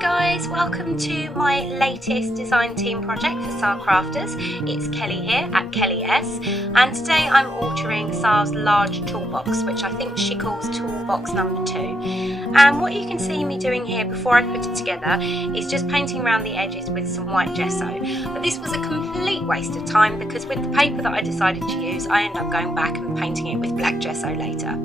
guys, welcome to my latest design team project for Sacrafters. It's Kelly here at Kelly S, and today I'm altering Sar's large toolbox, which I think she calls Toolbox number 2. And what you can see me doing here before I put it together is just painting around the edges with some white gesso. But this was a complete waste of time because with the paper that I decided to use, I ended up going back and painting it with black gesso later.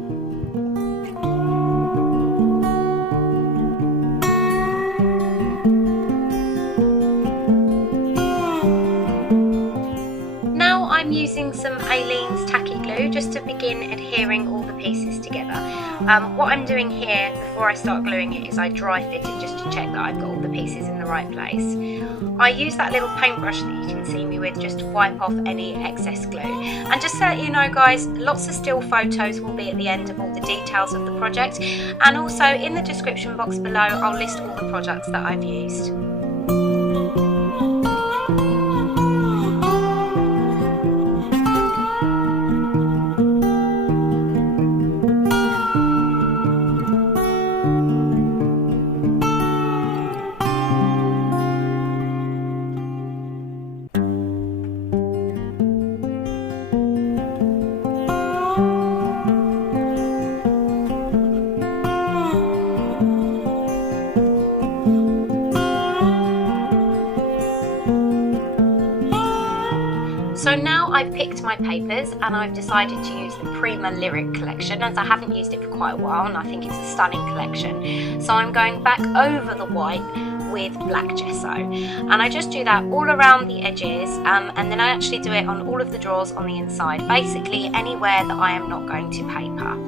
I'm using some Aleene's tacky glue just to begin adhering all the pieces together. What I'm doing here before I start gluing it is I dry fit it just to check that I've got all the pieces in the right place. I use that little paintbrush that you can see me with just to wipe off any excess glue. And just so that you know guys, lots of still photos will be at the end of all the details of the project, and also in the description box below I'll list all the products that I've used. So now I've picked my papers and I've decided to use the Prima Lyric collection, as I haven't used it for quite a while and I think it's a stunning collection. So I'm going back over the white with black gesso, and I just do that all around the edges, and then I actually do it on all of the drawers on the inside, basically anywhere that I am not going to paper.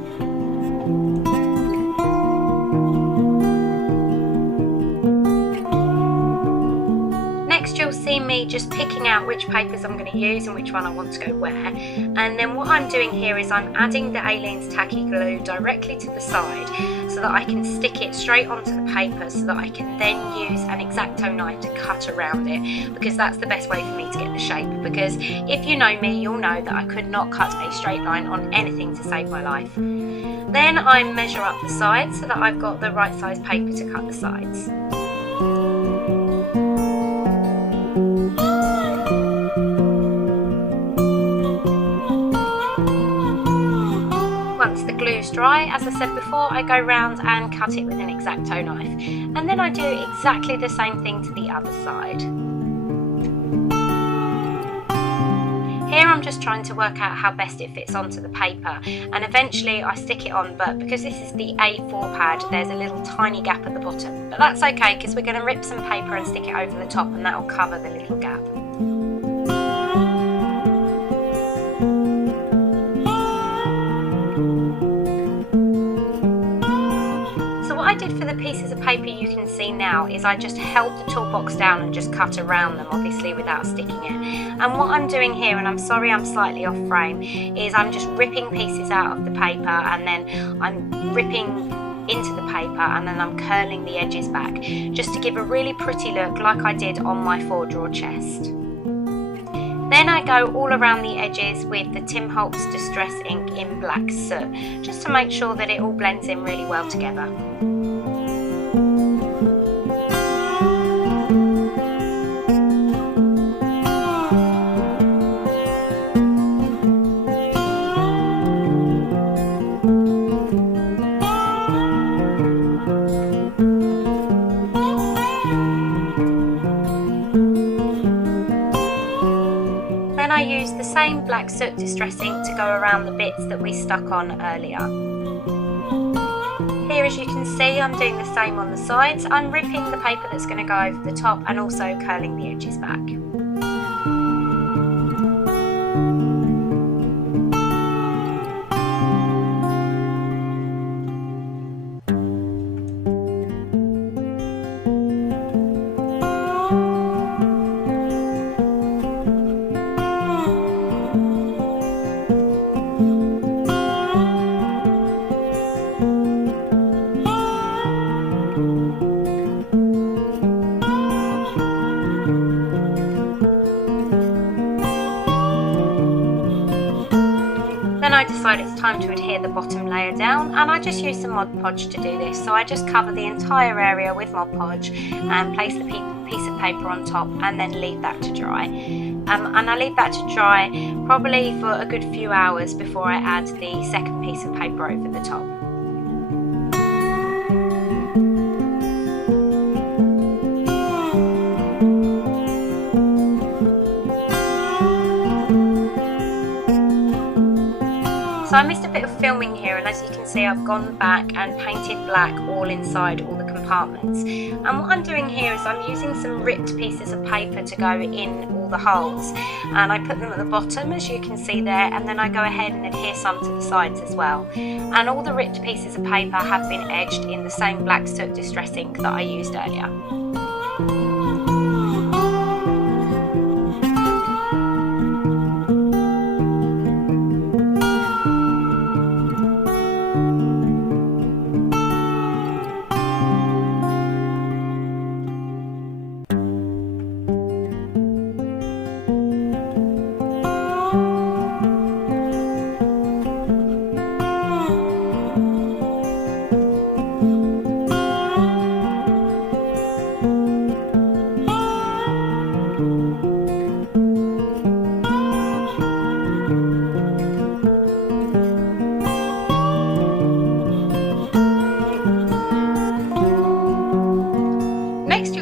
You'll see me just picking out which papers I'm going to use and which one I want to go where, and then what I'm doing here is I'm adding the Aleene's tacky glue directly to the side so that I can stick it straight onto the paper, so that I can then use an X-Acto knife to cut around it, because that's the best way for me to get the shape. Because if you know me, you'll know that I could not cut a straight line on anything to save my life. Then I measure up the sides so that I've got the right size paper to cut the sides. Once the glue's dry, as I said before, I go round and cut it with an X-Acto knife, and then I do exactly the same thing to the other side. Here I'm just trying to work out how best it fits onto the paper, and eventually I stick it on, but because this is the A4 pad, there's a little tiny gap at the bottom. But that's okay, because we're going to rip some paper and stick it over the top, and that will cover the little gap. What I did for the pieces of paper you can see now is I just held the toolbox down and just cut around them, obviously without sticking it. And what I'm doing here, and I'm sorry I'm slightly off frame, is I'm just ripping pieces out of the paper, and then I'm ripping into the paper, and then I'm curling the edges back just to give a really pretty look like I did on my 4-drawer chest. Then I go all around the edges with the Tim Holtz Distress ink in black soot, just to make sure that it all blends in really well together. Then I use the same black soot distress ink to go around the bits that we stuck on earlier. Here, as you can see, I'm doing the same on the sides. I'm ripping the paper that's going to go over the top and also curling the edges back. decide it's time to adhere the bottom layer down, and I just use some Mod Podge to do this. So I just cover the entire area with Mod Podge and place the piece of paper on top and then leave that to dry. And I leave that to dry probably for a good few hours before I add the second piece of paper over the top. So I missed a bit of filming here, and as you can see I've gone back and painted black all inside all the compartments. And what I'm doing here is I'm using some ripped pieces of paper to go in all the holes, and I put them at the bottom as you can see there, and then I go ahead and adhere some to the sides as well. And all the ripped pieces of paper have been edged in the same black soot distress ink that I used earlier.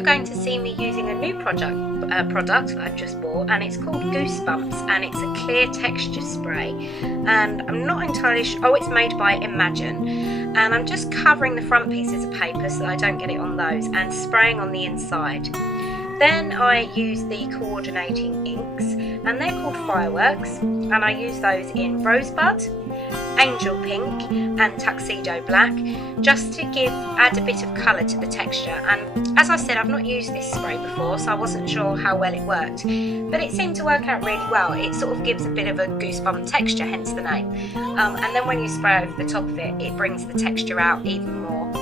Going to see me using a new product that I've just bought, and it's called Goosebumps, and it's a clear texture spray, and I'm not entirely sure. Oh, it's made by Imagine, and I'm just covering the front pieces of paper so that I don't get it on those, and spraying on the inside. Then I use the coordinating inks, and they're called Fireworks, and I use those in Rosebud, Angel Pink and Tuxedo Black, just to add a bit of colour to the texture. And as I said, I've not used this spray before, so I wasn't sure how well it worked, but it seemed to work out really well. It sort of gives a bit of a goosebump texture, hence the name. And then when you spray over the top of it, it brings the texture out even more.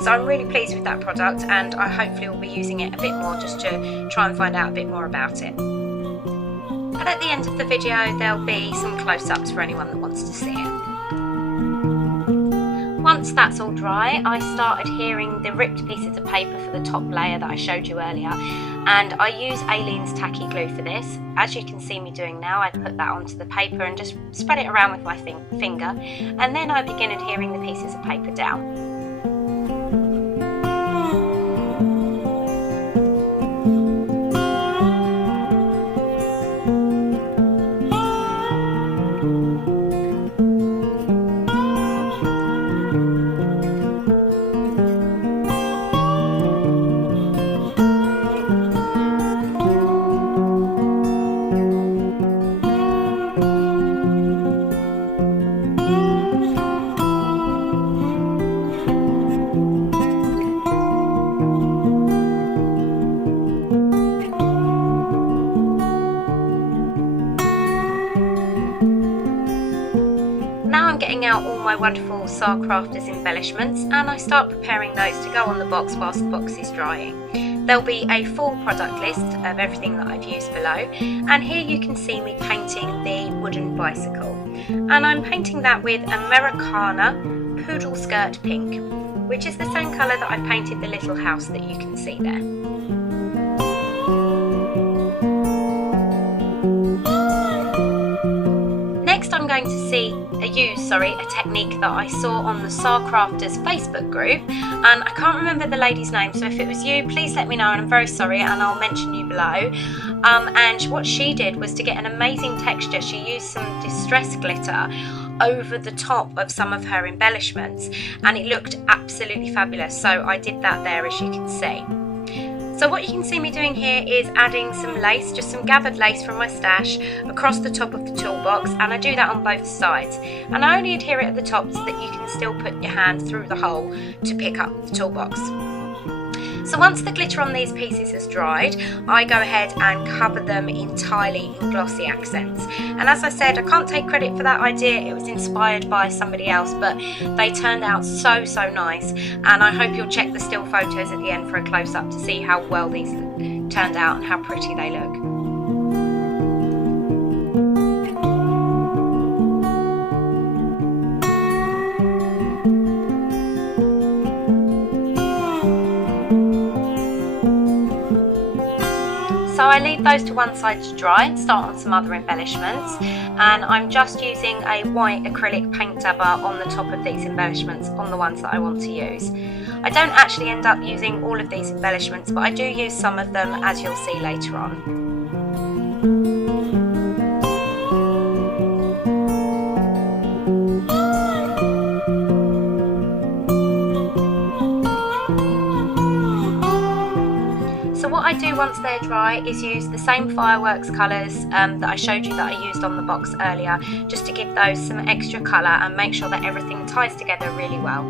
So I'm really pleased with that product, and I hopefully will be using it a bit more just to try and find out a bit more about it. And at the end of the video there'll be some close-ups for anyone that wants to see it. Once that's all dry, I start adhering the ripped pieces of paper for the top layer that I showed you earlier, and I use Aleene's tacky glue for this. As you can see me doing now, I put that onto the paper and just spread it around with my finger, and then I begin adhering the pieces of paper down. Getting out all my wonderful Sacrafters embellishments, and I start preparing those to go on the box whilst the box is drying. There'll be a full product list of everything that I've used below, and here you can see me painting the wooden bicycle, and I'm painting that with Americana Poodle Skirt Pink, which is the same colour that I painted the little house that you can see there. Next I'm going to use a technique that I saw on the Sacrafters Facebook group, and I can't remember the lady's name, so if it was you, please let me know, and I'm very sorry, and I'll mention you below. And what she did was to get an amazing texture. She used some distress glitter over the top of some of her embellishments, and it looked absolutely fabulous, so I did that there, as you can see. So what you can see me doing here is adding some lace, just some gathered lace from my stash, across the top of the toolbox, and I do that on both sides. And I only adhere it at the top so that you can still put your hand through the hole to pick up the toolbox. So once the glitter on these pieces has dried, I go ahead and cover them entirely in glossy accents. And as I said, I can't take credit for that idea, it was inspired by somebody else, but they turned out so nice, and I hope you'll check the still photos at the end for a close-up to see how well these turned out and how pretty they look. I leave those to one side to dry and start on some other embellishments, and I'm just using a white acrylic paint dabber on the top of these embellishments on the ones that I want to use. I don't actually end up using all of these embellishments, but I do use some of them, as you'll see later on. So what I do once they're dry is use the same fireworks colours that I showed you that I used on the box earlier, just to give those some extra colour and make sure that everything ties together really well.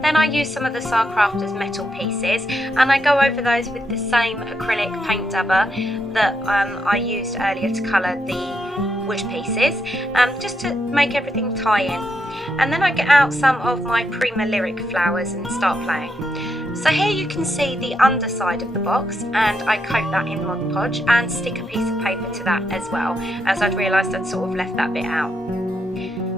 Then I use some of the Sacrafters metal pieces, and I go over those with the same acrylic paint dabber that I used earlier to colour the wood pieces, just to make everything tie in. And then I get out some of my Prima Lyric flowers and start playing. So here you can see the underside of the box, and I coat that in Mod Podge and stick a piece of paper to that as well, as I'd realised I'd sort of left that bit out.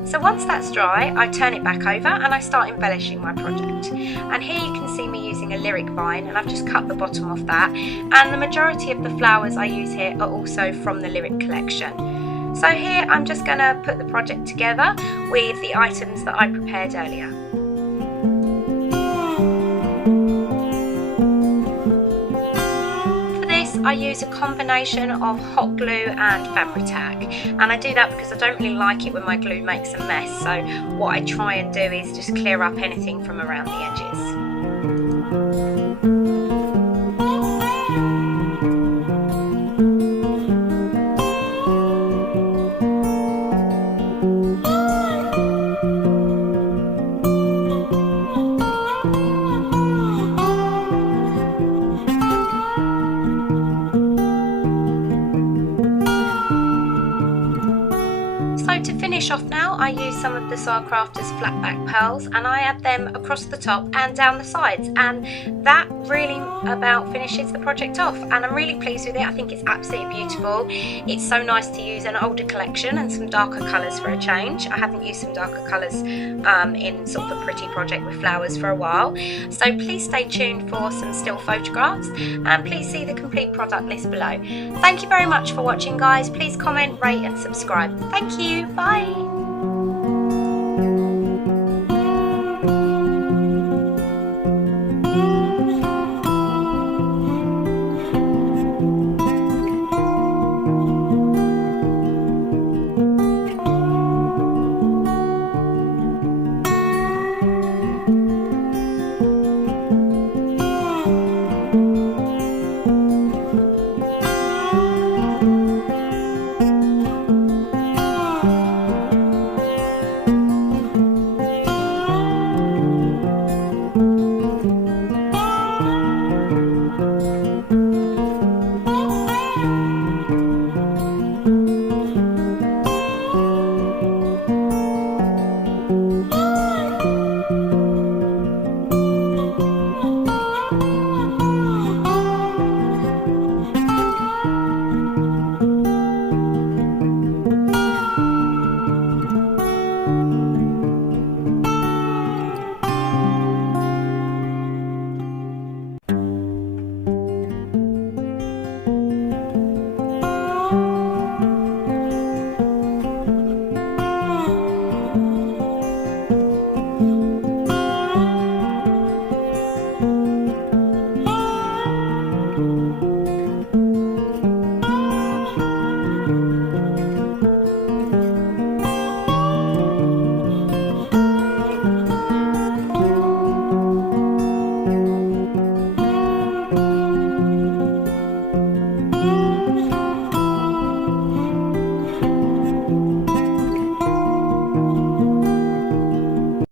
So once that's dry, I turn it back over and I start embellishing my project. And here you can see me using a lyric vine, and I've just cut the bottom off that. And the majority of the flowers I use here are also from the lyric collection. So here I'm just going to put the project together with the items that I prepared earlier. For this I use a combination of hot glue and Fabri-Tac, and I do that because I don't really like it when my glue makes a mess, so what I try and do is just clear up anything from around the edges. So to finish off now, I use some of the Sacrafters flat back pearls, and I add them across the top and down the sides, and that really about finishes the project off, and I'm really pleased with it. I think it's absolutely beautiful. It's so nice to use an older collection and some darker colours for a change. I haven't used some darker colours in sort of a pretty project with flowers for a while. So please stay tuned for some still photographs, and please see the complete product list below. Thank you very much for watching, guys. Please comment, rate and subscribe. Thank you. Bye.